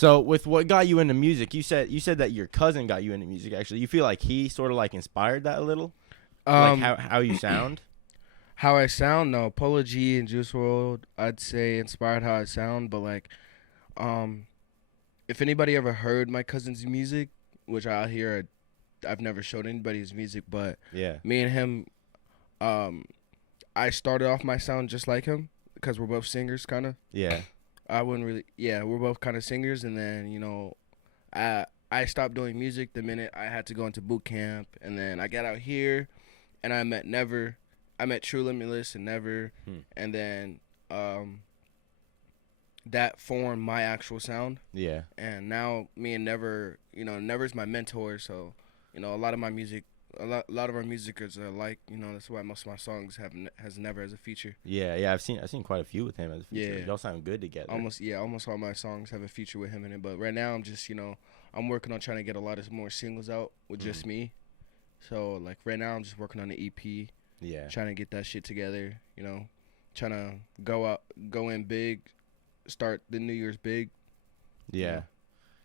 So with what got you into music, you said that your cousin got you into music. Actually, you feel like he sort of like inspired that a little, like Um, how you sound. how I sound? No, Polo G and Juice World, I'd say inspired how I sound. But like, um, if anybody ever heard my cousin's music, which I hear, I've never showed anybody his music, but Yeah, me and him, um, I started off my sound just like him because we're both singers, kind of. yeah, I wouldn't really, yeah, we're both kind of singers, and then I stopped doing music the minute I had to go into boot camp, and then I got out here, and I met True Limitless and Never, hmm. and then um, that formed my actual sound, Yeah, and now me and Never, Never's my mentor, so a lot of my music. A lot of our musicers are like, that's why most of my songs has Never as a feature. yeah. I've seen quite a few with him as a feature. Yeah, Y'all sound good together. almost all my songs have a feature with him in it. But right now, I'm just, I'm working on trying to get a lot of more singles out with Mm. just me. So like right now, I'm just working on the EP, Yeah, trying to get that shit together. Trying to go in big, start the New Year's big. You yeah. know,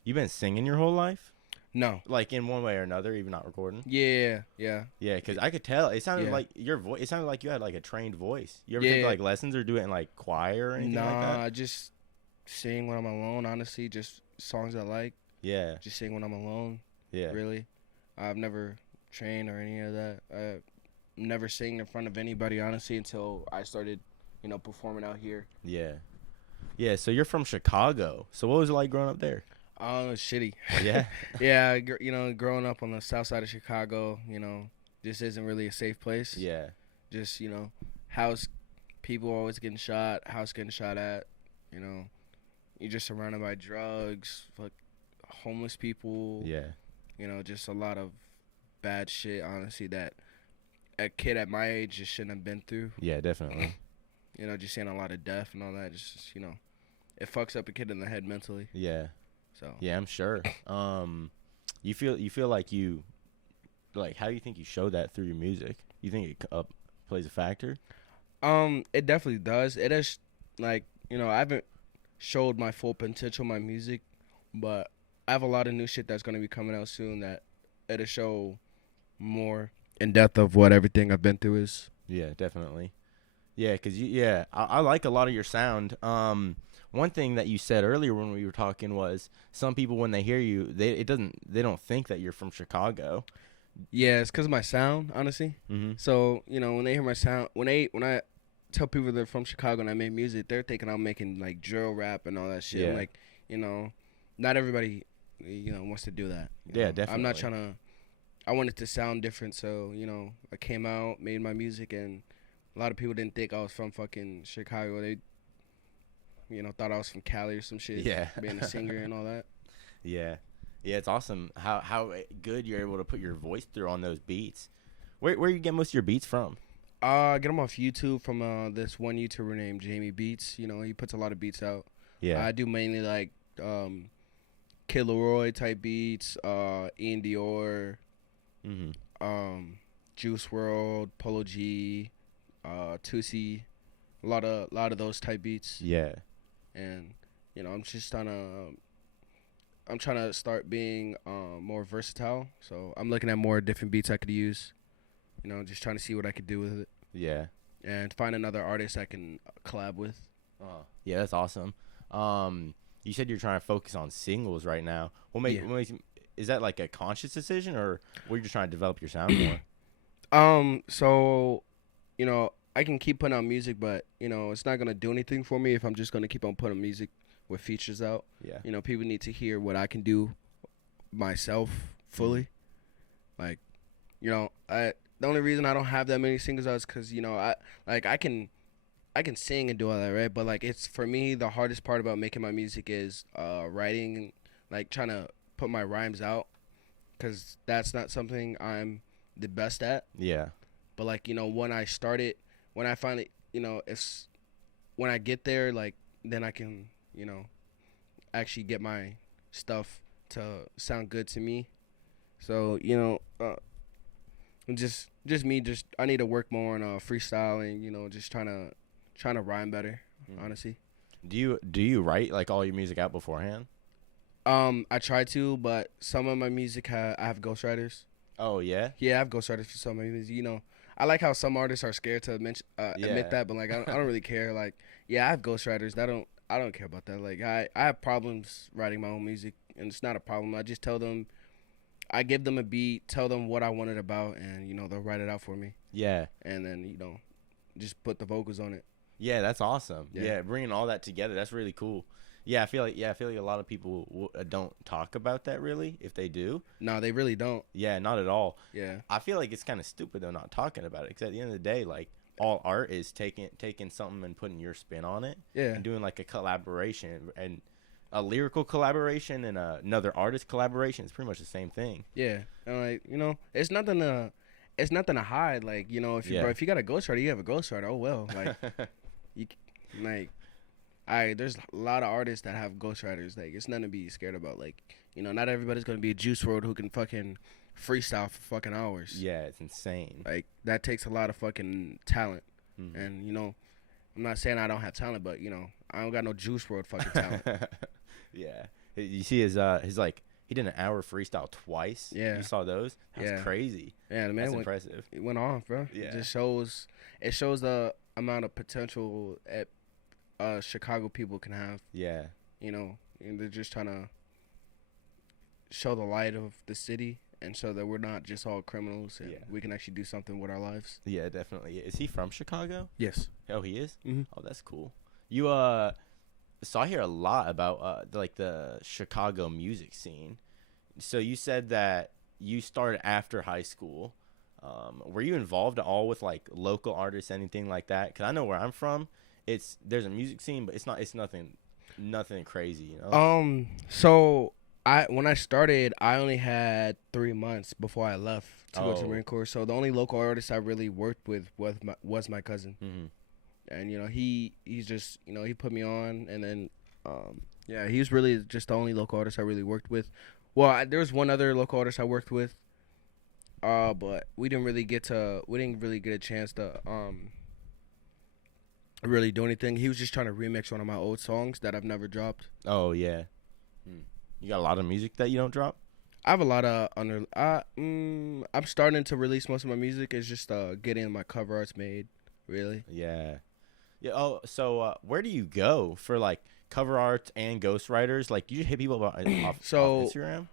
You been singing your whole life, no, like in one way or another, even not recording. yeah, yeah, Yeah, because I could tell it sounded yeah, like your voice. It sounded like you had like a trained voice. You ever take yeah. like lessons or do it in like choir or anything like that? Nah, I just sing when I'm alone. Honestly, just songs I like. Yeah, Just sing when I'm alone. yeah, Really, I've never trained or any of that. I never sang in front of anybody honestly until I started, performing out here. yeah, yeah. So you're from Chicago. So what was it like growing up there? Oh, it's shitty. Yeah, Yeah, growing up on the south side of Chicago, this isn't really a safe place. yeah, Just, house people always getting shot, house getting shot at, you know. You're just surrounded by drugs, homeless people, yeah, just a lot of bad shit, honestly, that a kid at my age just shouldn't have been through. yeah. Definitely. Just seeing a lot of death and all that, it fucks up a kid in the head mentally. Yeah, So, yeah. I'm sure. You feel like how do you think you show that through your music? You think it plays a factor? it definitely does. It is like, I haven't showed my full potential in my music, but I have a lot of new shit that's gonna be coming out soon that it'll show more in depth of what everything I've been through is. Yeah, definitely. Yeah, cause I like a lot of your sound. One thing that you said earlier when we were talking was some people when they hear you, they don't think that you're from Chicago. Yeah, it's because of my sound, honestly. Mm-hmm. So when they hear my sound, when I tell people they're from Chicago and I make music, they're thinking I'm making like drill rap and all that shit. Yeah. I'm like, not everybody, wants to do that. Yeah, I'm not definitely. trying to. I want it to sound different, so I came out, made my music, and a lot of people didn't think I was from fucking Chicago. They, thought I was from Cali or some shit. Yeah. Being a singer and all that. Yeah, yeah. It's awesome how good you're able to put your voice through on those beats. Where you get most of your beats from? I get them off YouTube from this one YouTuber named Jamie Beats. He puts a lot of beats out. Yeah. I do mainly like Kid Leroy type beats, Ian Dior, Mm-hmm. Juice World, Polo G, Tusi, a lot of those type beats. Yeah. And I'm trying to start being more versatile. So I'm looking at more different beats I could use. Just trying to see what I could do with it Yeah. and find another artist I can collab with. Oh. Yeah, that's awesome. You said you're trying to focus on singles right now. Yeah. Is that like a conscious decision, or were you just trying to develop your sound more? So, I can keep putting out music, but it's not gonna do anything for me if I'm just gonna keep on putting music with features out. Yeah. People need to hear what I can do myself fully. Like, the only reason I don't have that many singles out is because I can sing and do all that, right? But like, it's for me the hardest part about making my music is writing, like trying to put my rhymes out, because that's not something I'm the best at. Yeah. But like, when I started, when I finally, if when I get there, like then I can, actually get my stuff to sound good to me. So just me, just I need to work more on freestyling. Just trying to rhyme better. Mhm. Honestly, Do you write like all your music out beforehand? I try to, but some of my music I have ghostwriters. Oh yeah. Yeah, I have ghostwriters for some of my music. You know, I like how some artists are scared to admit Yeah. that, but like I don't really care. Like, yeah, I have ghostwriters. I don't care about that. Like, I have problems writing my own music, and it's not a problem. I just tell them, I give them a beat, tell them what I want it about, and you know they'll write it out for me, Yeah. and then you know, just put the vocals on it. Yeah, that's awesome. Yeah. Yeah, bringing all that together, that's really cool. I feel like a lot of people don't talk about that really. If they do, No, they really don't. yeah, not at all. Yeah. I feel like it's kind of stupid though not talking about it because at the end of the day, like all art is taking something and putting your spin on it. Yeah. And doing like a collaboration and a lyrical collaboration and another artist collaboration. It's pretty much the same thing. Yeah. And like, you know, it's nothing to hide. Like, you know, Yeah. if you got a ghostwriter, you have a ghostwriter. Oh well. Like you like there's a lot of artists that have ghostwriters. Like, it's nothing to be scared about. Like, you know, not everybody's gonna be a Juice WRLD who can fucking freestyle for fucking hours. Yeah, it's insane. Like, that takes a lot of fucking talent. Mhm. And you know, I'm not saying I don't have talent, but you know, I don't got no Juice WRLD fucking talent. Yeah. You see his like he did an hour freestyle twice. Yeah. You saw those? That's Yeah. crazy. Yeah, the man That's went, impressive. it went off, bro. Yeah. It shows the amount of potential at Chicago people can have. Yeah. You know, and they're just trying to show the light of the city and show that we're not just all criminals and Yeah. we can actually do something with our lives. Yeah, definitely. Is he from Chicago? Yes. Oh, he is? Mhm. Oh, that's cool. You so I hear a lot about like the Chicago music scene. So you said that you started after high school. Were you involved at all with like local artists, anything like that? Cuz I know where I'm from, there's a music scene, but it's nothing crazy, you know? So when I started, I only had 3 months before I left to go to the Oh. Marine Corps. So the only local artist I really worked with was my cousin. Mhm. And you know, he's just, you know, he put me on, and then yeah, he was really just the only local artist I really worked with. Well, there was one other local artist I worked with, but we didn't really get a chance to really do anything. He was just trying to remix one of my old songs that I've never dropped. Oh, yeah. You got a lot of music that you don't drop? I have a lot of I'm starting to release most of my music. It's just getting my cover arts made, really. Yeah. Yeah. Oh, so where do you go for like cover art and ghostwriters? Like, you just hit people off Instagram?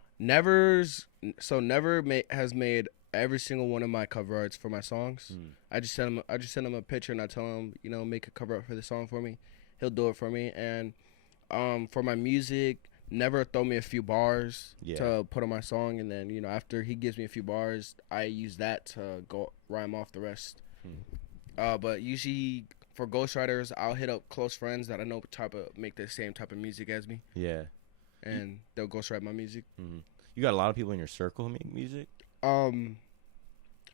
Has made every single one of my cover arts for my songs. I just send him a picture and I tell him, you know, make a cover art for the song for me. He'll do it for me. And for my music, Never throw me a few bars to put on my song, and then, you know, after he gives me a few bars, I use that to go rhyme off the rest. But usually for ghostwriters, I'll hit up close friends that I know make the same type of music as me. Yeah. And they'll ghostwrite my music. You got a lot of people in your circle who make music? I'm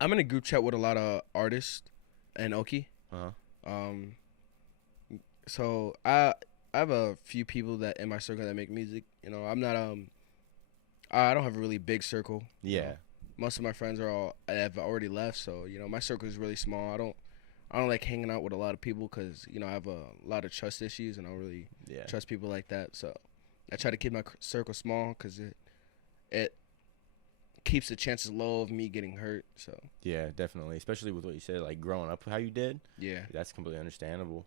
in a group chat with a lot of artists and Oki. So I have a few people that in my circle that make music. You know, I'm not I don't have a really big circle. Yeah. You know? Most of my friends have already left, so you know my circle is really small. I don't like hanging out with a lot of people because, you know, I have a lot of trust issues and I don't really trust people like that. So I try to keep my circle small because it keeps the chances low of me getting hurt. So yeah, definitely, especially with what you said, like growing up how you did. Yeah, that's completely understandable.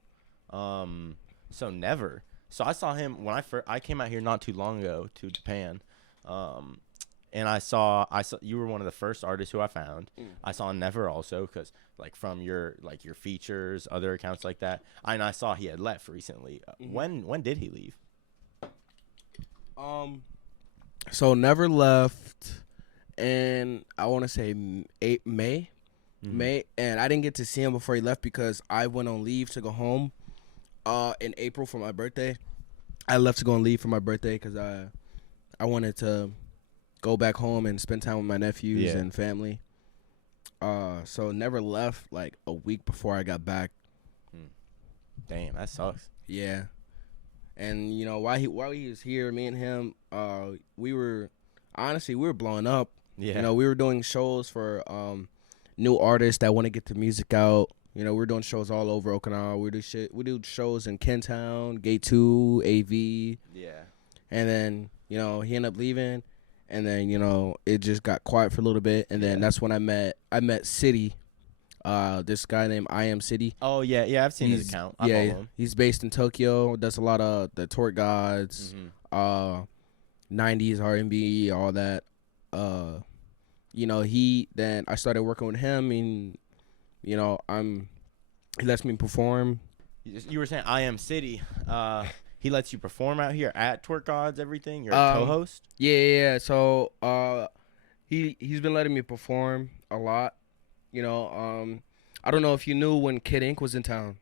So Never. So I saw him when I came out here not too long ago to Japan. And I saw you were one of the first artists who I found. I saw Never also because like from your features, other accounts like that. And I saw he had left recently. When did he leave? So Never left, and I want to say May, and I didn't get to see him before he left because I went on leave to go home. In April for my birthday, I left to go on leave for my birthday because I wanted to go back home and spend time with my nephews and family. So Never left like a week before I got back. Damn, that sucks. Yeah, and you know while he was here, me and him, we were blowing up. Yeah, you know, we were doing shows for new artists that want to get the music out. You know, we're doing shows all over Okinawa. We do shows in Kentown, Gate 2, AV. Yeah. And then, he ended up leaving, and then it just got quiet for a little bit, and then Yeah. that's when I met City, this guy named I Am City. Oh yeah, yeah. I've seen his He's account. I yeah, follow him. he's based in Tokyo. Does a lot of the Tour Gods, Hmm. uh, 90s R&B, all that. He then I started working with him, and he lets me perform. You were saying I Am City. He lets you perform out here at Twerk Gods. Everything. You're a Um, co-host. yeah. So he's been letting me perform a lot. I don't know if you knew when Kid Ink was in town.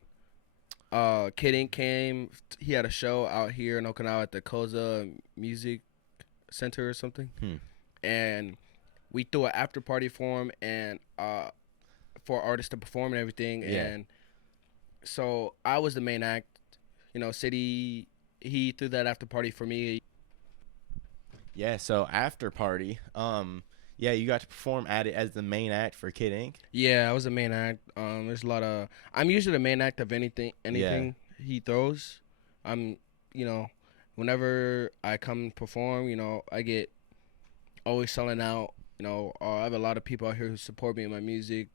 Kid Ink came. He had a show out here in Okinawa at the Koza Music Center or something, Hmm. and we threw an after party for him and for artists to perform and everything. Yeah. And so I was the main act. City, he threw that after party for me. Yeah. So after party. Yeah, you got to perform at it as the main act for Kid Ink. Yeah, I was the main act. There's a lot of. I'm usually the main act of anything he throws. I'm, whenever I come perform, I get always selling out. I have a lot of people out here who support me in my music.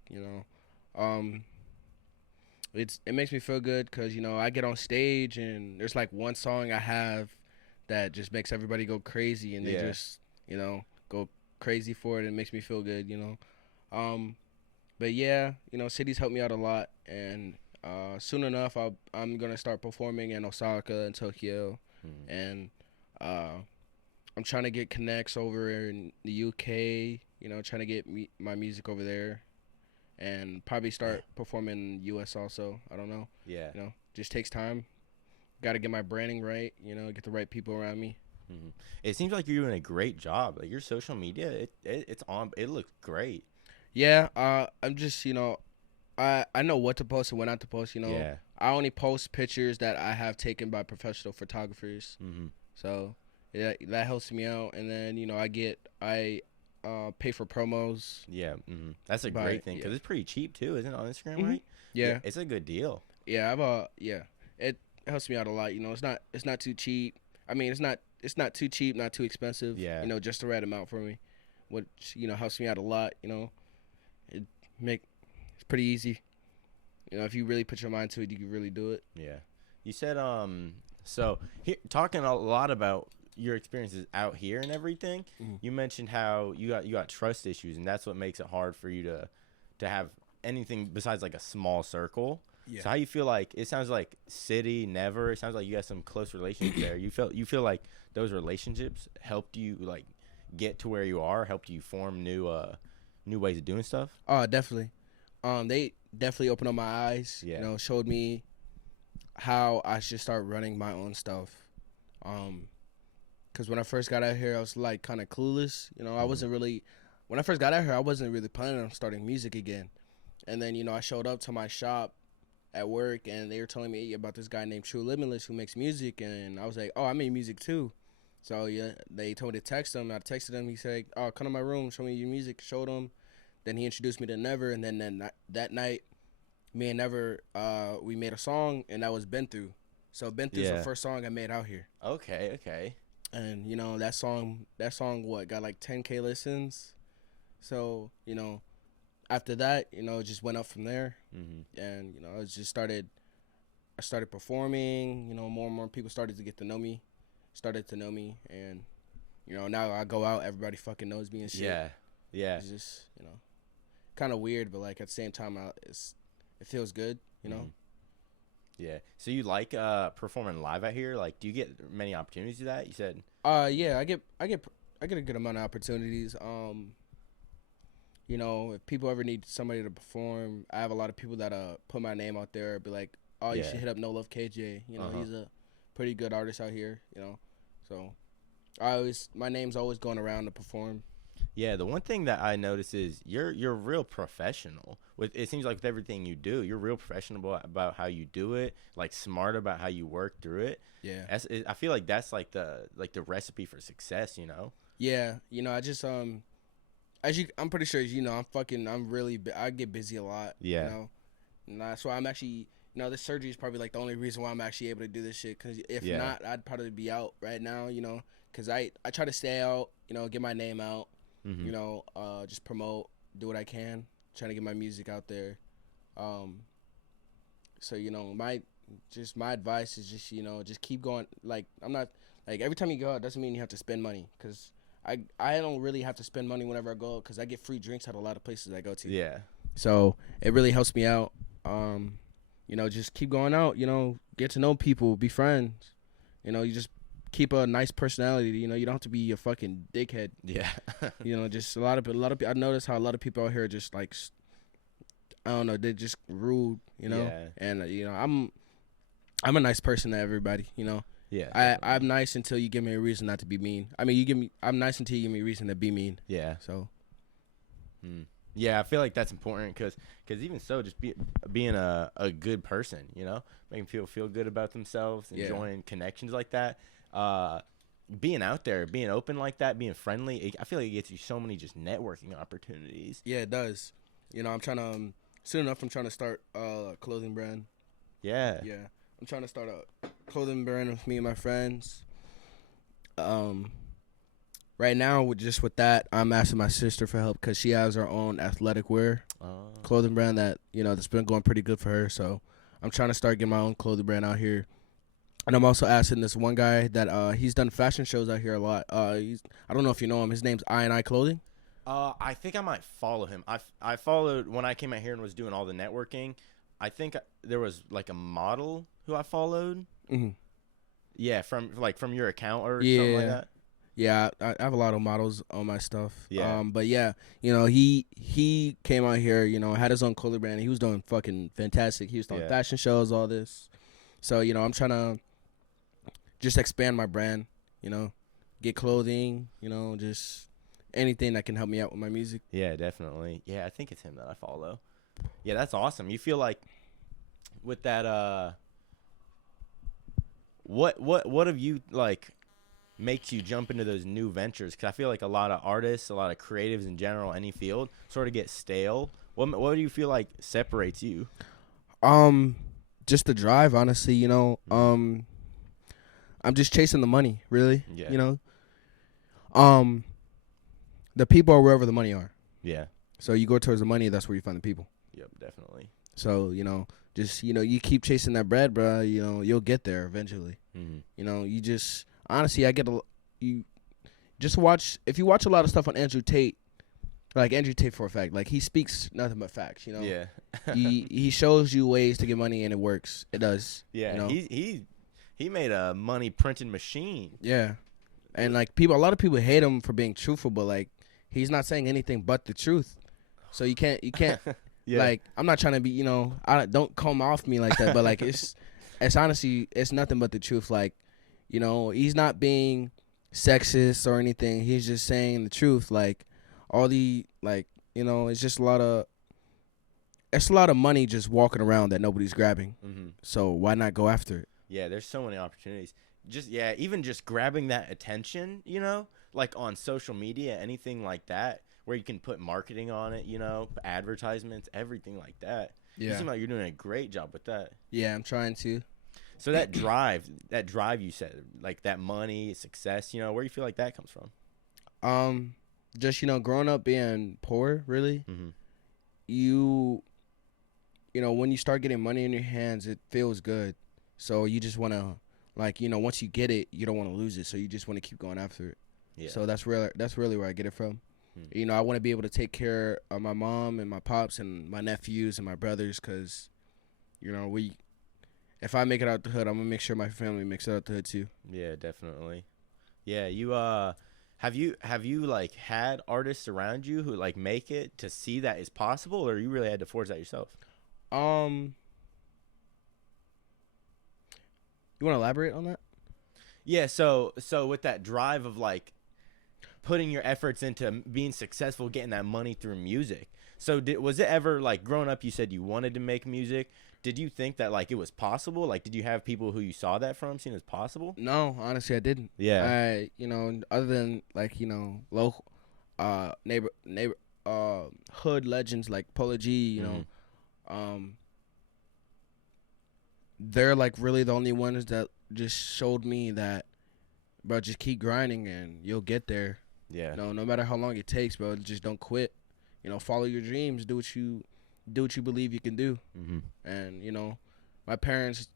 Um, it makes me feel good because I get on stage and there's like one song I have that just makes everybody go crazy, and they Yeah. just go crazy for it, and it makes me feel good. Um, but yeah, cities helped me out a lot, and soon enough I'm gonna start performing in Osaka and Tokyo, Hmm. and I'm trying to get connects over in the UK. Trying to get my music over there, and probably start performing in the US also. I don't know. Yeah. Just takes time. Got to get my branding right. Get the right people around me. Hmm. It seems like you're doing a great job. Like your social media, it's on. It looks great. Yeah. I'm just I know what to post and what not to post. Yeah. I only post pictures that I have taken by professional photographers. Hmm. So yeah, that helps me out. And then I pay for promos. Yeah. Hmm. That's a But, great thing because yeah. it's pretty cheap too, isn't it, on Instagram, Mhm. right? Yeah. It's a good deal. Yeah. It helps me out a lot. It's not too cheap. I mean, it's not too cheap, not too expensive. Yeah. Just the right amount for me, which helps me out a lot. It it's pretty easy. If you really put your mind to it, you can really do it. Yeah. You said so here, talking a lot about your experiences out here and everything. Mhm. You mentioned how you got trust issues, and that's what makes it hard for you to have anything besides like a small circle. Yeah. So how you feel like it sounds like City never. It sounds like you got some close relationships there. You feel like those relationships helped you like get to where you are, helped you form new ways of doing stuff. Oh, definitely. They definitely opened up my eyes. Yeah. Showed me how I should start running my own stuff. Because when I first got out here, I was like kind of clueless. I wasn't really. When I first got out here, I wasn't really planning on starting music again. And then I showed up to my shop at work, and they were telling me about this guy named True Limitless who makes music, and I was like, oh, I make music too. So yeah, they told me to text him. I texted him. He said, oh, come to my room, show me your music. Showed him. Then he introduced me to Never, and then that night, me and Never, we made a song, and that was Been Through. So Been Through's the first song I made out here. Okay. And that song what got like 10K listens. So after that, it just went up from there. Mm-hmm. And I started performing. More and more people started to get to know me, and now I go out, everybody fucking knows me and shit. Yeah. It's just kind of weird, but like at the same time, it feels good. Mhm. Yeah. So you like performing live out here? Like, do you get many opportunities to do that? You said. Yeah, I get a good amount of opportunities. If people ever need somebody to perform, I have a lot of people that put my name out there, be like, oh, you Yeah. should hit up NoLuvKJ. Uh-huh. He's a pretty good artist out here. So my name's always going around to perform. Yeah, the one thing that I notice is you're real professional. It seems like with everything you do, you're real professional about how you do it, like smart about how you work through it. Yeah. I feel like that's like the recipe for success, Yeah. I just I'm pretty sure I'm really I get busy a lot. Yeah. And that's why I'm actually this surgery is probably like the only reason why I'm actually able to do this shit. Cause if Yeah. not, I'd probably be out right now. Cause I try to stay out. Get my name out. Mm-hmm. Just promote, do what I can, trying to get my music out there. So my advice is just keep going. Like I'm not like every time you go out doesn't mean you have to spend money. Cause I don't really have to spend money whenever I go. Cause I get free drinks at a lot of places I go to. Yeah. So it really helps me out. Just keep going out, get to know people, be friends. You just keep a nice personality, you don't have to be a fucking dickhead. Yeah. Just a lot of I notice how a lot of people out here are just like, I don't know, they're just rude, Yeah. And I'm a nice person to everybody, Yeah. I'm nice until you give me a reason not to be mean. I mean, I'm nice until you give me a reason to be mean. Yeah. So. Yeah, I feel like that's important because even so, just being a good person, making people feel good about themselves, enjoying connections like that, being out there, being open like that, being friendly. I feel like it gets you so many just networking opportunities. Yeah, it does. I'm trying to soon enough. I'm trying to start a clothing brand. Yeah. Yeah, I'm trying to start a clothing brand with me and my friends. Right now, with that, I'm asking my sister for help because she has her own athletic wear clothing brand that that's been going pretty good for her. So I'm trying to start getting my own clothing brand out here. And I'm also asking this one guy that he's done fashion shows out here a lot. I don't know if you know him. His name's I Clothing. I think I might follow him. I followed when I came out here and was doing all the networking. I think there was like a model who I followed. Mm-hmm. Yeah, from your account or something like that. Yeah, I have a lot of models on my stuff. Yeah. But yeah, he came out here, had his own clothing brand. He was doing fucking fantastic. He was doing fashion shows, all this. So, I'm trying to just expand my brand, get clothing, just anything that can help me out with my music. Yeah, definitely. Yeah, I think it's him that I follow. Yeah, that's awesome. You feel like with that what have you like makes you jump into those new ventures? Because I feel like a lot of artists, a lot of creatives in general, any field, sort of get stale. What do you feel like separates you? Just the drive, honestly. I'm just chasing the money, really. Yeah. The people are wherever the money are. Yeah. So you go towards the money, that's where you find the people. Yep, definitely. So just you keep chasing that bread, bro. You'll get there eventually. Mm-hmm. You just honestly, you just watch. If you watch a lot of stuff on Andrew Tate, like Andrew Tate for a fact, like he speaks nothing but facts. Yeah. he shows you ways to get money and it works. It does. Yeah. He made a money printing machine. Yeah, and like a lot of people hate him for being truthful, but like he's not saying anything but the truth. So you can't. Yeah. Like I'm not trying to be. Don't come off me like that. But like it's honestly it's nothing but the truth. Like. He's not being sexist or anything. He's just saying the truth. Like, it's just a lot of money just walking around that nobody's grabbing. Mm-hmm. So why not go after it? Yeah, there's so many opportunities. Even just grabbing that attention, like on social media, anything like that, where you can put marketing on it, advertisements, everything like that. Yeah. You seem like you're doing a great job with that. Yeah, I'm trying to. So that drive you said, like that money, success, where do you feel like that comes from? Just growing up being poor, really. Mm-hmm. When you start getting money in your hands, it feels good. So you just want to, once you get it, you don't want to lose it. So you just want to keep going after it. Yeah. So that's really where I get it from. Mm-hmm. I want to be able to take care of my mom and my pops and my nephews and my brothers, because, if I make it out the hood, I'm gonna make sure my family makes it out the hood too. Yeah, definitely. Yeah, you have you like had artists around you who like make it to see that is possible, or you really had to force that yourself? You want to elaborate on that? Yeah, so with that drive of like putting your efforts into being successful, getting that money through music. So was it ever like growing up? You said you wanted to make music. Did you think that like it was possible? Like, did you have people who you saw that from, seen it as possible? No, honestly, I didn't. Yeah. Other than like local, neighbor, hood legends like Polo G. they're like really the only ones that just showed me that, bro, just keep grinding and you'll get there. Yeah. No matter how long it takes, bro, just don't quit. Follow your dreams. Do what you believe you can do. Mhm. And my parents.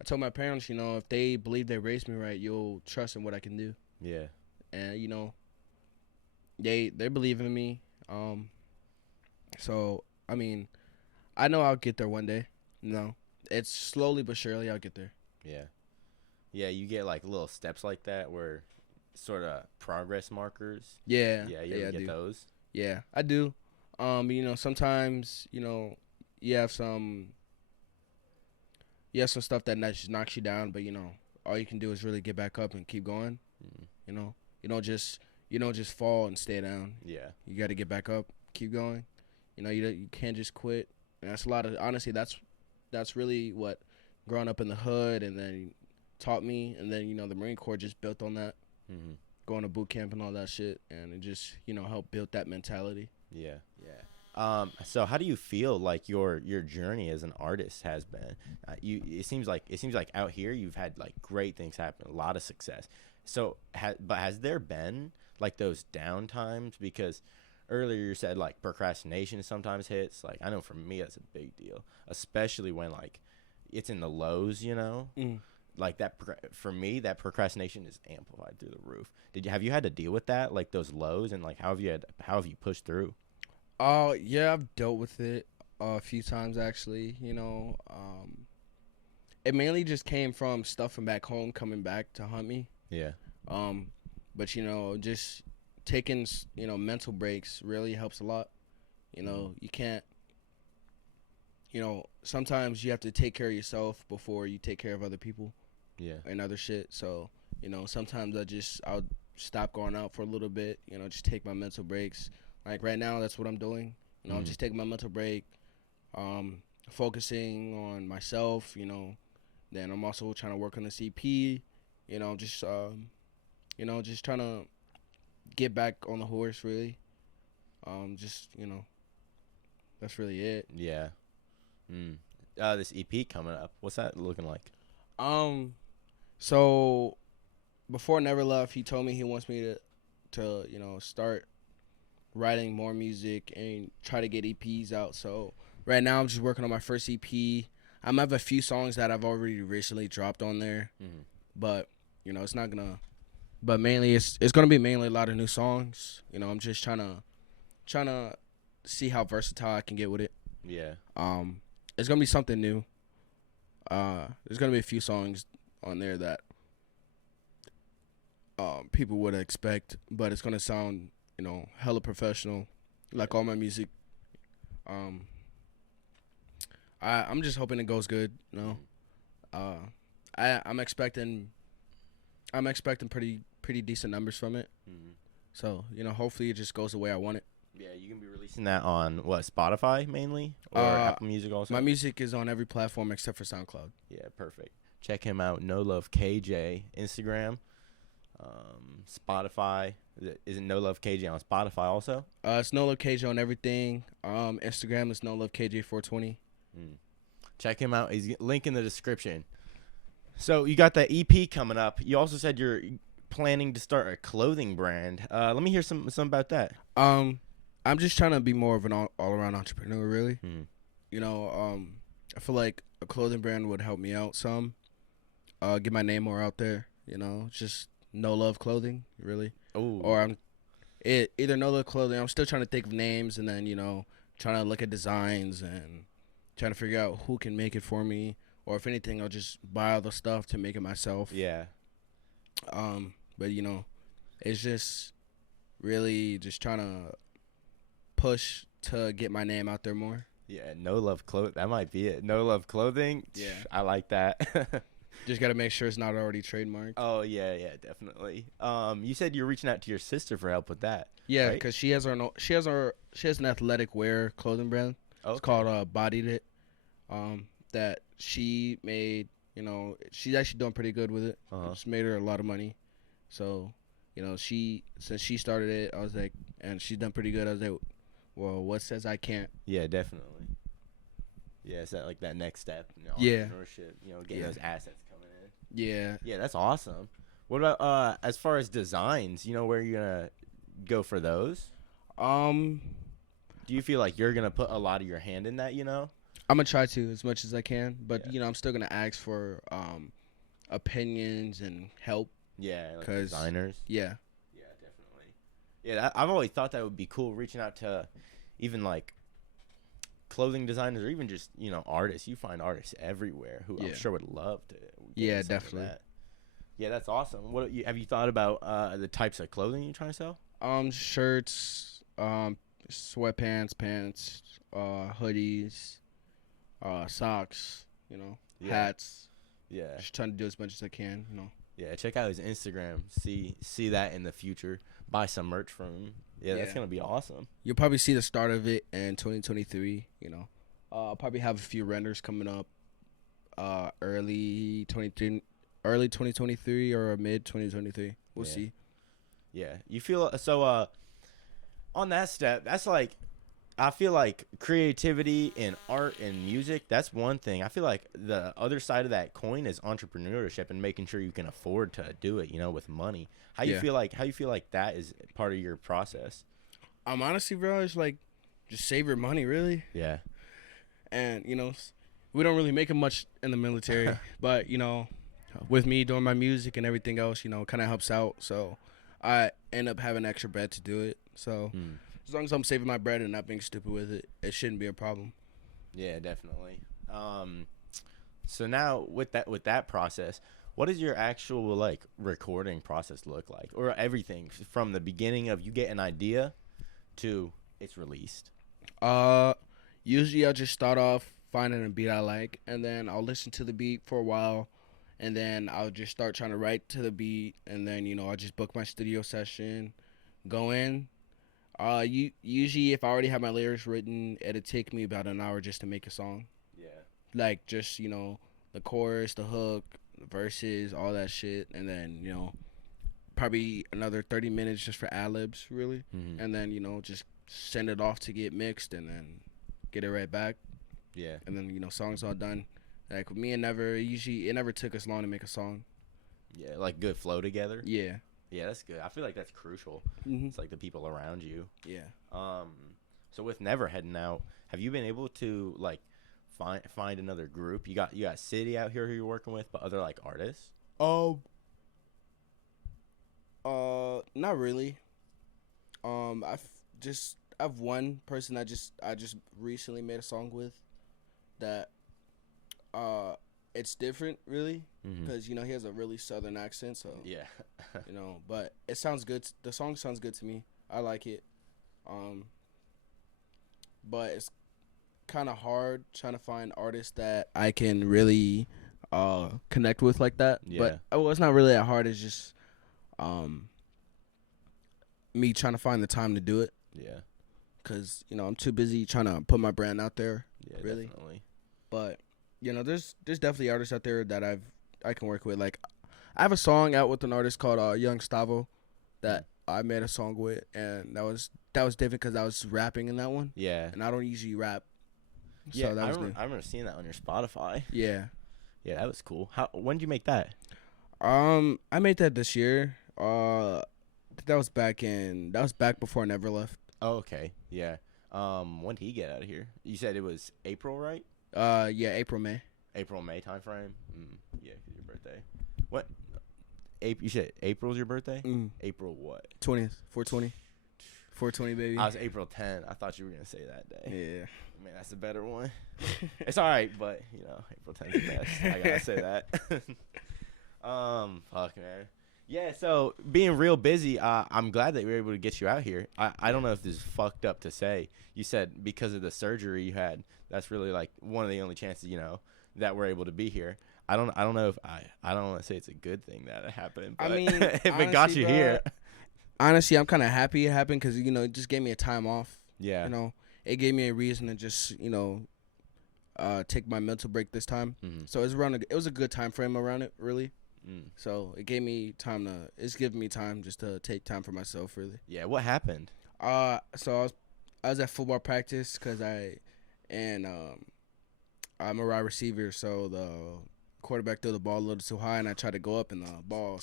I told my parents, if they believe they raised me right, you'll trust in what I can do. Yeah. And they believe in me. So I mean, I know I'll get there one day. It's slowly but surely I'll get there. Yeah. Yeah, you get like little steps like that where sort of progress markers. Yeah. Yeah, you Yeah, ever I get do. those? Yeah, I do. Sometimes you have some stuff that just knocks you down, but all you can do is really get back up and keep going. Mm. You don't just fall and stay down. Yeah. You got to get back up, keep going. You can't just quit. And that's honestly, that's really what growing up in the hood and then taught me. And then the Marine Corps just built on that, Mhm. going to boot camp and all that shit, and it just helped build that mentality. Yeah. Yeah. So how do you feel like your journey as an artist has been? It seems like out here you've had like great things happen, a lot of success. So but has there been like those down times? Because earlier you said like procrastination sometimes hits. Like I know for me that's a big deal, especially when like it's in the lows, Mm. Like that for me that procrastination is amplified through the roof. Have you had to deal with that, like those lows, and like how have you pushed through? Yeah, I've dealt with it a few times actually. It mainly just came from stuff from back home coming back to hunt me. Yeah. But just taking mental breaks really helps a lot. You can't. Sometimes you have to take care of yourself before you take care of other people Yeah. and other shit. So sometimes I'll stop going out for a little bit. Just take my mental breaks. Like right now, that's what I'm doing. I'm just taking my mental break, focusing on myself. Then I'm also trying to work on the CP. Just trying to get back on the horse. Really, just that's really it. Yeah. This EP coming up. What's that looking like? So before Never Left, he told me he wants me to start writing more music and try to get EPs out. So right now I'm just working on my first EP. I might have a few songs that I've already recently dropped on there, but it's not gonna. But mainly it's gonna be mainly a lot of new songs. I'm just trying to see how versatile I can get with it. Yeah. It's gonna be something new. There's gonna be a few songs on there that people would expect, but it's gonna sound hella professional, like all my music. I'm just hoping it goes good. I'm expecting pretty decent numbers from it. So hopefully it just goes the way I want it. Yeah, you can be releasing that on what, Spotify mainly, or Apple Music also? My music is on every platform except for SoundCloud. Yeah, perfect. Check him out, NoLuvKJ, Instagram, Spotify. Is it NoLuvKJ on Spotify also? It's NoLuvKJ on everything. Instagram is NoLuvKJ420. Check him out. He's link in the description. So you got that EP coming up. You also said you're planning to start a clothing brand. Let me hear some about that. I'm just trying to be more of an all-around entrepreneur, really. I feel like a clothing brand would help me out some. Get my name more out there. Just No Love Clothing, really. Oh. Or either No Love Clothing. I'm still trying to think of names, and then trying to look at designs and trying to figure out who can make it for me, or if anything, I'll just buy all the stuff to make it myself. Yeah. But it's just really just trying to push to get my name out there more. Yeah, No Love Clothing. That might be it. No Love Clothing. Yeah. I like that. Just got to make sure it's not already trademarked. Oh, yeah, definitely. You said you're reaching out to your sister for help with that. Yeah, right? because she has an athletic wear clothing brand. Okay. It's called Bodied It. That she made. She's actually doing pretty good with it. It's made her a lot of money. So, since she started it, I was like, and she's done pretty good. I was like, well, what says I can't? Yeah, definitely. Yeah, is that like that next step? Yeah. Entrepreneurship. Getting Yeah. those assets coming in. Yeah. Yeah, that's awesome. What about as far as designs? Where you're gonna go for those? Um, Do you feel like you're gonna put a lot of your hand in that? I'm gonna try to as much as I can, but Yeah. I'm still gonna ask for opinions and help. Yeah, like 'Cause- designers. Yeah. Yeah, definitely. Yeah, I've always thought that would be cool, reaching out to even like clothing designers or even just artists. You find artists everywhere who I'm Yeah. sure would love to. Yeah, into some of definitely. that. Yeah, that's awesome. Have you thought about the types of clothing you're trying to sell? Shirts, sweatpants, pants, hoodies, socks, Yeah. hats. Yeah, Just trying to do as much as I can. yeah. Check out his Instagram. See that in the future. Buy some merch from him. Yeah, that's Yeah. gonna be awesome. You'll probably see the start of it in 2023. I'll probably have a few renders coming up, early 2023 or mid 2023. We'll Yeah. see. Yeah, you feel so. On that step, that's like, I feel like creativity and art and music. That's one thing. I feel like the other side of that coin is entrepreneurship and making sure you can afford to do it. With money. How you Yeah. feel like that is part of your process? Honestly, bro, it's like just save your money, really. Yeah. And we don't really make it much in the military, but with me doing my music and everything else, kind of helps out. So I end up having extra bread to do it. So as long as I'm saving my bread and not being stupid with it, it shouldn't be a problem. Yeah, definitely. So now with that process, what does your actual like recording process look like, or everything from the beginning of you get an idea to it's released? Usually I'll just start off finding a beat I like, and then I'll listen to the beat for a while, and then I'll just start trying to write to the beat, and then I'll just book my studio session, go in. Usually if I already have my lyrics written, it'll take me about an hour just to make a song. Yeah. Like just the chorus, the hook, the verses, all that shit, and then probably another 30 minutes just for ad-libs, really. Mm-hmm. And then just send it off to get mixed, and then get it right back. Yeah. And then songs all done. Like with me and Never, it never took us long to make a song. Yeah, like good flow together. Yeah. Yeah, that's good. I feel like that's crucial. Mm-hmm. It's like the people around you. Yeah. So with Never heading out, have you been able to like find another group? You got City out here who you're working with, but other like artists? Not really. I've one person I just recently made a song with that it's different really because he has a really southern accent, so Yeah. but it sounds good. The song sounds good to me. I like it. But it's kind of hard trying to find artists that I can really connect with like that. Yeah. But it's not really that hard. It's just me trying to find the time to do it. Yeah. Cause I'm too busy trying to put my brand out there. Yeah, Really? definitely. But there's definitely artists out there that I can work with. Like I have a song out with an artist called Young Stavo that I made a song with, and that was different because I was rapping in that one, Yeah. and I don't usually rap. Yeah, So that I was remember, I remember seeing that on your Spotify. Yeah. Yeah, that was cool. When did you make that? I made that this year. That was back before I Never left. Oh, okay. Yeah. When did he get out of here? You said it was April, right? Yeah, April, May. April, May time frame. Yeah, 'cause your birthday. What? You said April's your birthday? April what? 20th, 420. 420, baby. I was April 10. I thought you were gonna say that day. Yeah. Man, that's a better one. It's all right, but April 10's the best. I gotta say that. Fuck, man. Yeah, so being real busy, I'm glad that we were able to get you out here. I don't know if this is fucked up to say. You said because of the surgery you had, that's really like one of the only chances, that we're able to be here. I don't know if I don't want to say it's a good thing that it happened, but I mean, if it got you bro, here. Honestly, I'm kind of happy it happened because it just gave me a time off. Yeah. It gave me a reason to just take my mental break this time. Mm-hmm. So it was a good time frame around it, really. So it gave me time it's giving me time just to take time for myself, really. Yeah, what happened? So I was at football practice because I'm a wide receiver, so the quarterback threw the ball a little too high, and I tried to go up, and the ball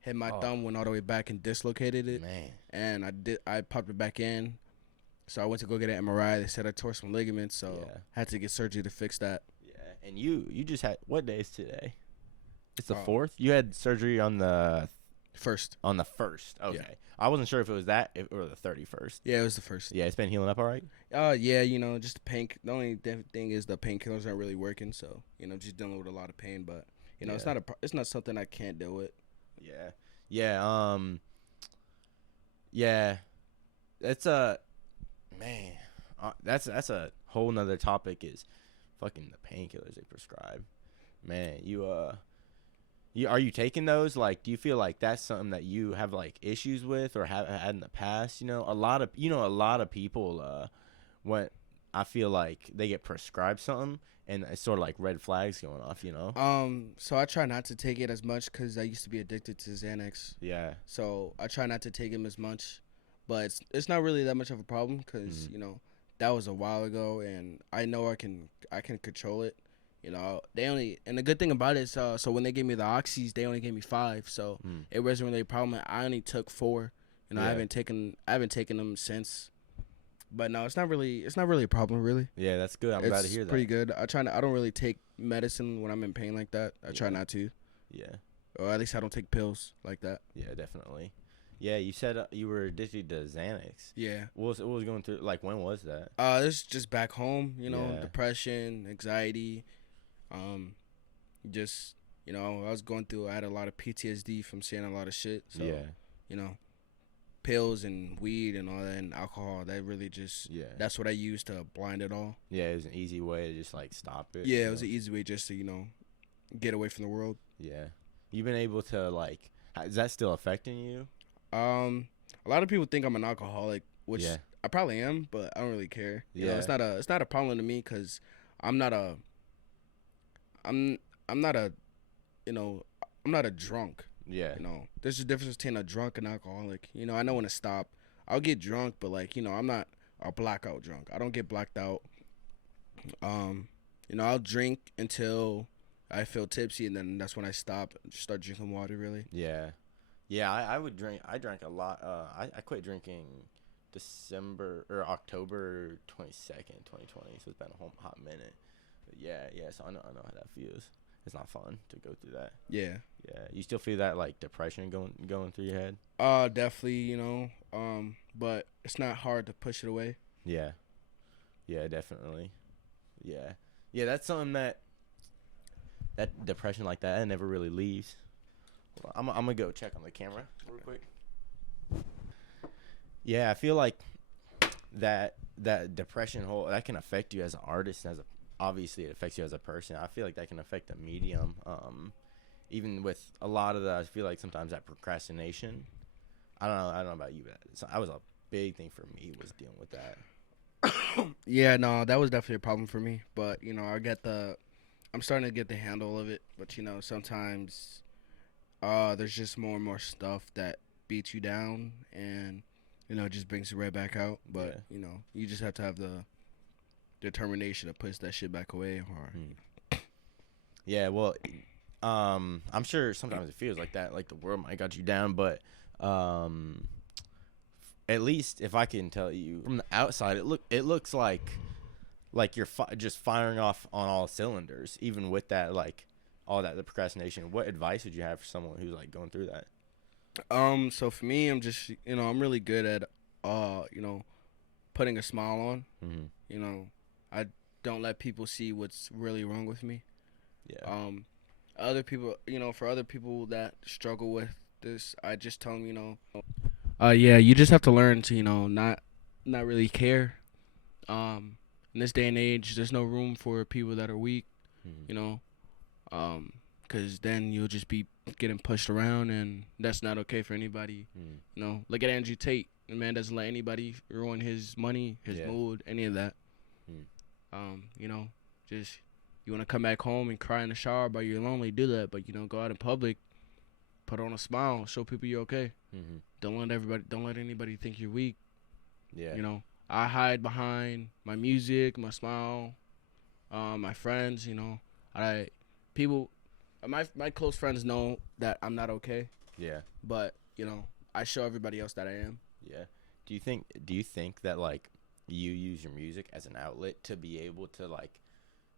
hit my thumb, went all the way back and dislocated it. Man. And I popped it back in. So I went to go get an MRI. They said I tore some ligaments, so I had to get surgery to fix that. Yeah, and you just had, what day is today? It's the 4th? You had surgery on the 1st. On the 1st. Okay. Yeah. I wasn't sure if it was that or the 31st. Yeah, it was the 1st. Yeah, it's been healing up all right? Yeah, just the pain. The only thing is the painkillers aren't really working, so, just dealing with a lot of pain, but, it's not something I can't deal with. Yeah. Yeah, yeah. That's a man. That's a whole nother topic, is fucking the painkillers they prescribe. Man, are you taking those? Like, do you feel like that's something that you have like issues with or have had in the past? A lot of people when I feel like they get prescribed something and it's sort of like red flags going off. So I try not to take it as much because I used to be addicted to Xanax. Yeah. So I try not to take them as much, but it's not really that much of a problem because that was a while ago, and I know I can control it. And the good thing about it is, so when they gave me the oxys, they only gave me 5, so it wasn't really a problem. I only took 4. I haven't taken them since. But no, it's not really a problem, really. Yeah, that's good. I'm glad to hear that. It's pretty good. I don't really take medicine when I'm in pain like that. I try not to. Yeah. Or at least I don't take pills like that. Yeah, definitely. Yeah, you said you were addicted to Xanax. Yeah. What was going through? Like, when was that? This is just back home. Depression, anxiety. Just I was going through. I had a lot of PTSD from seeing a lot of shit. So, pills and weed and all that and alcohol. That really just that's what I used to blind it all. Yeah, it was an easy way to just like stop it. Yeah, it was an easy way just to get away from the world. Yeah, you've been able to like. Is that still affecting you? A lot of people think I'm an alcoholic, which I probably am, but I don't really care. It's not a problem to me because I'm not a drunk. Yeah. There's a difference between a drunk and alcoholic. I know when to stop. I'll get drunk, but I'm not a blackout drunk. I don't get blacked out. I'll drink until I feel tipsy, and then that's when I stop and start drinking water, really. Yeah. Yeah, I would drink. I drank a lot. I quit drinking October 22nd, 2020. So it's been a hot minute. But yeah. So I know how that feels. It's not fun to go through that. Yeah. Yeah. You still feel that like depression going through your head? Definitely. But it's not hard to push it away. Yeah. Yeah, definitely. Yeah. Yeah, that's something that depression like that, it never really leaves. I'm gonna go check on the camera real quick. Yeah, I feel like that depression that can affect you as an artist, and obviously it affects you as a person. I feel like that can affect the medium. Even with a lot of the, I feel like sometimes that procrastination. I don't know about you, but that was a big thing for me, was dealing with that. Yeah, no, that was definitely a problem for me. But I'm starting to get the handle of it. But sometimes there's just more and more stuff that beats you down, and just brings you right back out. But you just have to have the determination to push that shit back away. Or yeah, well, I'm sure sometimes it feels like that, like the world might got you down, but at least if I can tell you from the outside, it looks like you're just firing off on all cylinders, even with that, like all that, the procrastination. What advice would you have for someone who's like going through that? So for me, I'm just I'm really good at putting a smile on. Mm-hmm. I don't let people see what's really wrong with me. Yeah. Other people, for other people that struggle with this, I just tell them, yeah, you just have to learn to, not really care. In this day and age, there's no room for people that are weak, because then you'll just be getting pushed around, and that's not okay for anybody. Look at Andrew Tate. The man doesn't let anybody ruin his money, his mood, any of that. Just you want to come back home and cry in the shower but you're lonely, do that. But go out in public, put on a smile, show people you're okay. Mm-hmm. Don't let anybody think you're weak. Yeah. I hide behind my music, my smile, My friends, I people, my close friends know that I'm not okay, Yeah. but I show everybody else that I am. Yeah. Do you think that like you use your music as an outlet to be able to like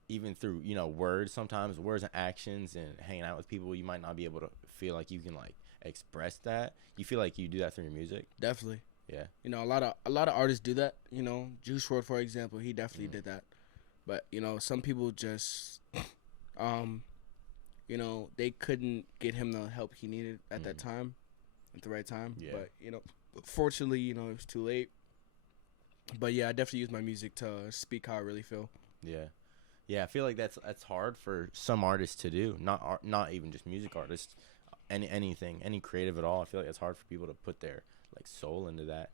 even through, words, sometimes words and actions and hanging out with people, you might not be able to feel like you can like express that. You feel like you do that through your music? Definitely. Yeah. A lot of artists do that. Juice WRLD, for example, he definitely Mhm. did that. But some people just, um, they couldn't get him the help he needed at that Mhm. time, at the right time. Yeah. But fortunately, it was too late. But yeah, I definitely use my music to speak how I really feel. Yeah. Yeah, I feel like that's hard for some artists to do. Not even just music artists, anything, any creative at all. I feel like it's hard for people to put their like soul into that.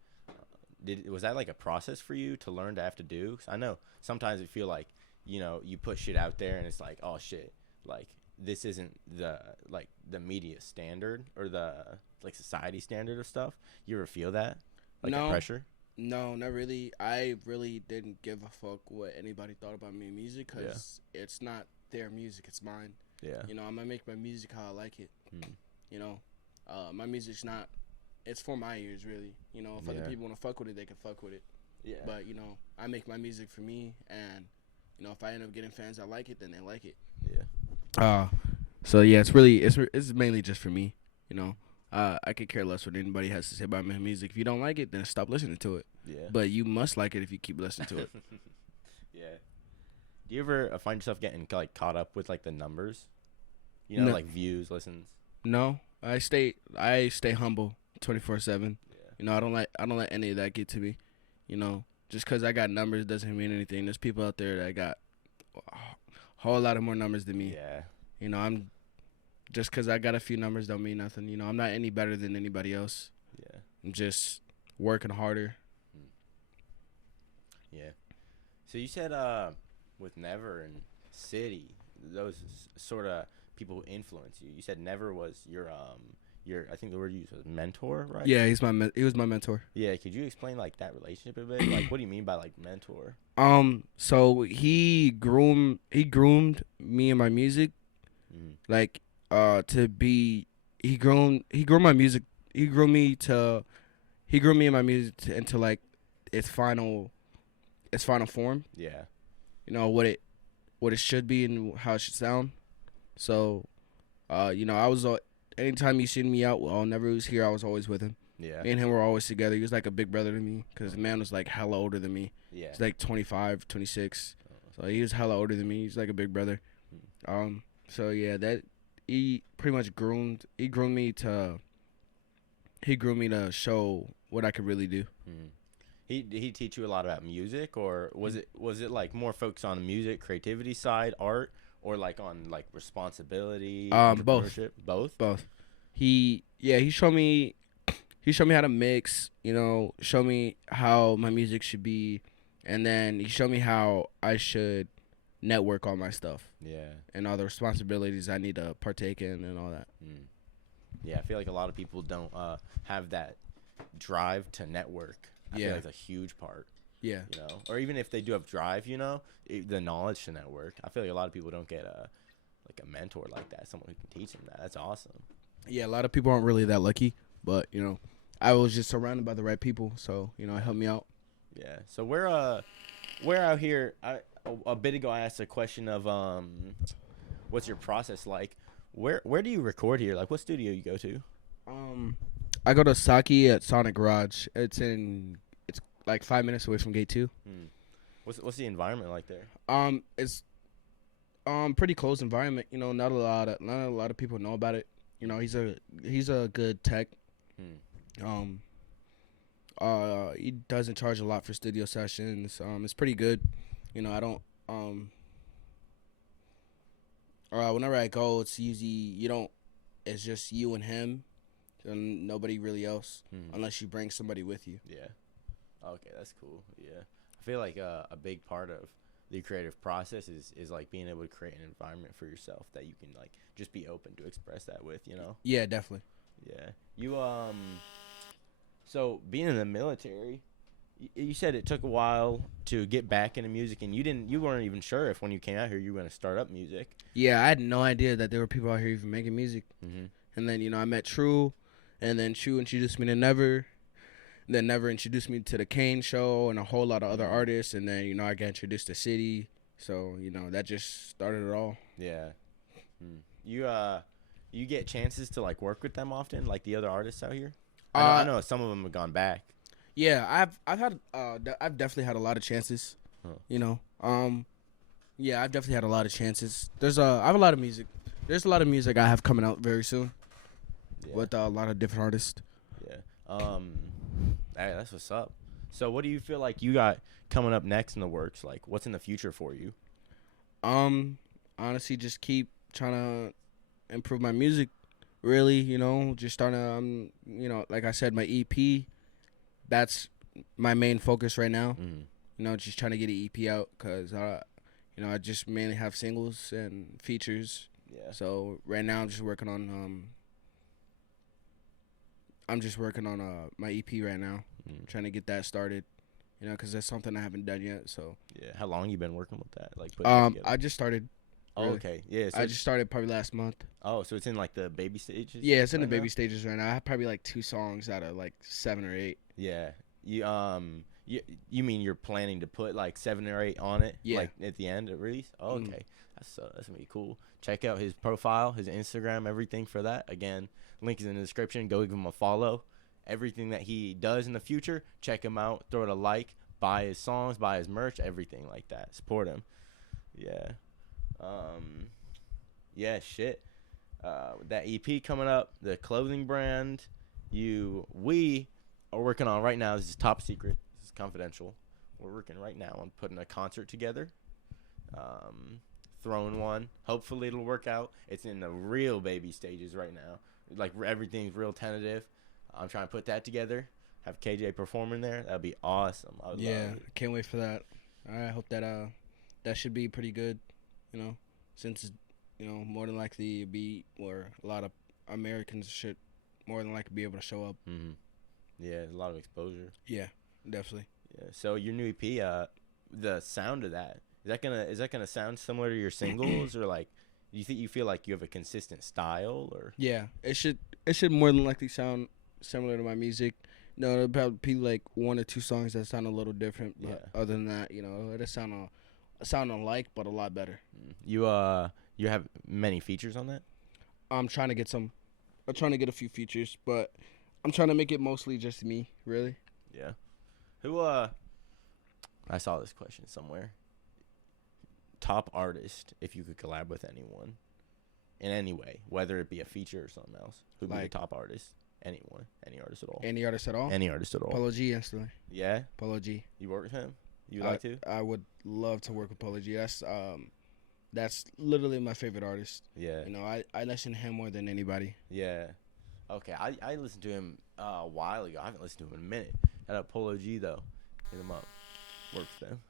Was that like a process for you to learn to have to do? 'Cause I know sometimes it feel like you put shit out there and it's like, oh shit, like this isn't the media standard or the like society standard of stuff. You ever feel that like a No, pressure? no, not really. I really didn't give a fuck what anybody thought about my music Yeah. because it's not their music, it's mine. Yeah. I'm gonna make my music how I like it. Hmm. You know, my music's not. It's for my ears, really. If other Yeah. people want to fuck with it, they can fuck with it. Yeah. But I make my music for me, and if I end up getting fans that like it, then they like it. Yeah. So yeah, it's mainly just for me. I could care less what anybody has to say about my music. If you don't like it, then stop listening to it. Yeah. But you must like it if you keep listening to it. Yeah. Do you ever find yourself getting like caught up with like the numbers? No. Like views, listens. No, I stay humble 24/7. Yeah. I don't let any of that get to me. Just because I got numbers doesn't mean anything. There's people out there that got a whole lot of more numbers than me. Yeah. I'm just because I got a few numbers don't mean nothing. I'm not any better than anybody else. Yeah. I'm just working harder. Yeah. So you said with Never and City, those sort of people who influence you. You said Never was your I think the word you used was mentor, right? Yeah, he was my mentor. Yeah, could you explain like that relationship a bit? Like what do you mean by like mentor? So he groomed me and my music, Mm. like to be he groomed my music he groomed me and my music into like its final form. Yeah. What it should be and how it should sound. So I was anytime he seen me out, whenever he was here, I was always with him. Yeah. Me and him were always together. He was like a big brother to me because the man was like hella older than me. Yeah. He's like 25, 26. So he was hella older than me. He's like a big brother. So yeah, that he pretty much groomed me to show what I could really do. Mm. Did he teach you a lot about music, or was it like more focused on the music creativity side, art, or like on like responsibility, Both. entrepreneurship? Both. He showed me how to mix, show me how my music should be, and then he showed me how I should network all my stuff. Yeah. And all the responsibilities I need to partake in and all that. Mm. Yeah, I feel like a lot of people don't have that drive to network. I feel like it's a huge part. Yeah. Or even if they do have drive, the knowledge to network. I feel like a lot of people don't get a mentor like that, someone who can teach them that. That's awesome. Yeah, a lot of people aren't really that lucky, but I was just surrounded by the right people, so it helped me out. Yeah. So we're out here. A bit ago I asked a question of what's your process like? Where do you record here? Like what studio you go to? I go to Saki at Sonic Garage. It's like 5 minutes away from Gate 2. What's the environment like there? It's pretty closed environment. Not a lot of people know about it. He's a good tech. He doesn't charge a lot for studio sessions. It's pretty good. I don't whenever I go, it's usually it's just you and him and nobody really else unless you bring somebody with you. Yeah. Okay, that's cool. Yeah. I feel like a big part of the creative process is like being able to create an environment for yourself that you can like just be open to express that with, Yeah, definitely. Yeah. You so being in the military, You said it took a while to get back into music, and you weren't even sure if when you came out here you were gonna start up music. Yeah, I had no idea that there were people out here even making music. Mm-hmm. And then I met True, and then True introduced me to Never. And then Never introduced me to the Kane Show and a whole lot of other artists. And then I got introduced to City. So that just started it all. Yeah. You get chances to like work with them often, like the other artists out here. I know some of them have gone back. Yeah, I've definitely had a lot of chances. Huh. Yeah, I've definitely had a lot of chances. I have a lot of music. There's a lot of music I have coming out very soon with a lot of different artists. Yeah. Hey, that's what's up. So, what do you feel like you got coming up next in the works? Like, what's in the future for you? Honestly, just keep trying to improve my music. Really, just starting to, like I said, my EP. That's my main focus right now. Mm-hmm. Just trying to get an EP out because I just mainly have singles and features. Yeah. So right now I'm just working on my EP right now, trying to get that started. Because that's something I haven't done yet. So yeah, how long you been working with that? Like putting it together? I just started. Oh, really. okay. Yeah. So I just started probably last month. Oh, so it's in like the baby stages. Yeah, it's in right the baby now? stages right now. I have probably like 2 songs out of like 7 or 8. Yeah. You mean you're planning to put like 7 or 8 on it? Yeah. Like at the end of release? Oh, okay. That's gonna be cool. Check out his profile, his Instagram, everything for that. Again, link is in the description. Go give him a follow. Everything that he does in the future, check him out. Throw it a like. Buy his songs, buy his merch, everything like that. Support him. Yeah. Yeah, shit. That EP coming up, the clothing brand, we are working on right now. This is top secret. This is confidential. We're working right now on putting a concert together. Throwing one. Hopefully it'll work out. It's in the real baby stages right now. Like everything's real tentative. I'm trying to put that together. Have KJ performing there. That'd be awesome. I would love it. Can't wait for that. I hope that that should be pretty good. Since more than likely be where a lot of Americans should more than likely be able to show up. Mm-hmm. Yeah, a lot of exposure. Yeah, definitely. Yeah. So your new EP, the sound of that is that gonna sound similar to your singles, or like, you feel like you have a consistent style, or? Yeah, it should more than likely sound similar to my music. No, there'll probably be like 1 or 2 songs that sound a little different. But other than that, it'll sound alike, but a lot better. You have many features on that? I'm trying to get a few features, but I'm trying to make it mostly just me, really. Yeah. Who I saw this question somewhere. Top artist, if you could collab with anyone in any way, whether it be a feature or something else, who'd be the top artist? Anyone, any artist at all. Any artist at all? Any artist at all. Polo G instantly. Yeah? Polo G. You work with him? You like to? I would love to work with Polo G. That's literally my favorite artist. Yeah. I listen to him more than anybody. Yeah. Okay, I listened to him a while ago. I haven't listened to him in a minute. Shout out Polo G though. Hit him up. Work with them.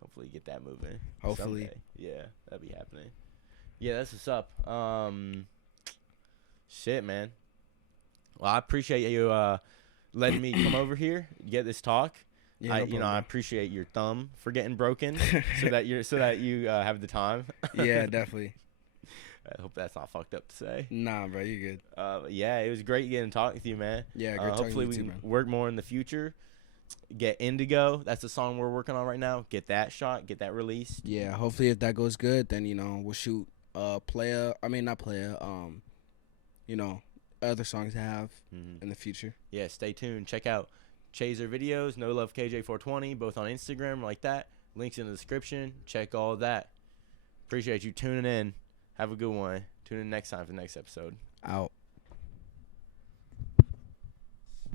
Hopefully get that moving. Hopefully. Someday. Yeah, that'd be happening. Yeah, that's what's up. Shit, man. Well, I appreciate you letting me come over here, get this talk. Yeah, I appreciate your thumb for getting broken, so that you have the time. Yeah, definitely. I hope that's not fucked up to say. Nah, bro, you good. Yeah, it was great getting to talk with you, man. Yeah, great talking hopefully to you we too, man. work more in the future. Get Indigo. That's the song we're working on right now. Get that shot. Get that released. Yeah, hopefully if that goes good, then we'll shoot not player. Other songs I have in the future. Yeah, stay tuned. Check out Chaesar videos, NoLuvKJ 420, both on Instagram like that. Links in the description. Check all of that. Appreciate you tuning in. Have a good one. Tune in next time for the next episode. Out.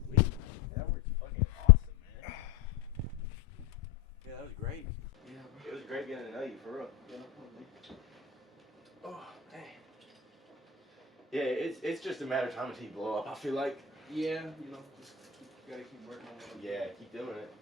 Sweet. That worked fucking awesome, man. Yeah, that was great. Yeah. It was great getting to know you, for real. Yeah. Oh, dang. Yeah, it's just a matter of time until you blow up, I feel like. Yeah, just gotta keep working on it. Yeah, keep doing it.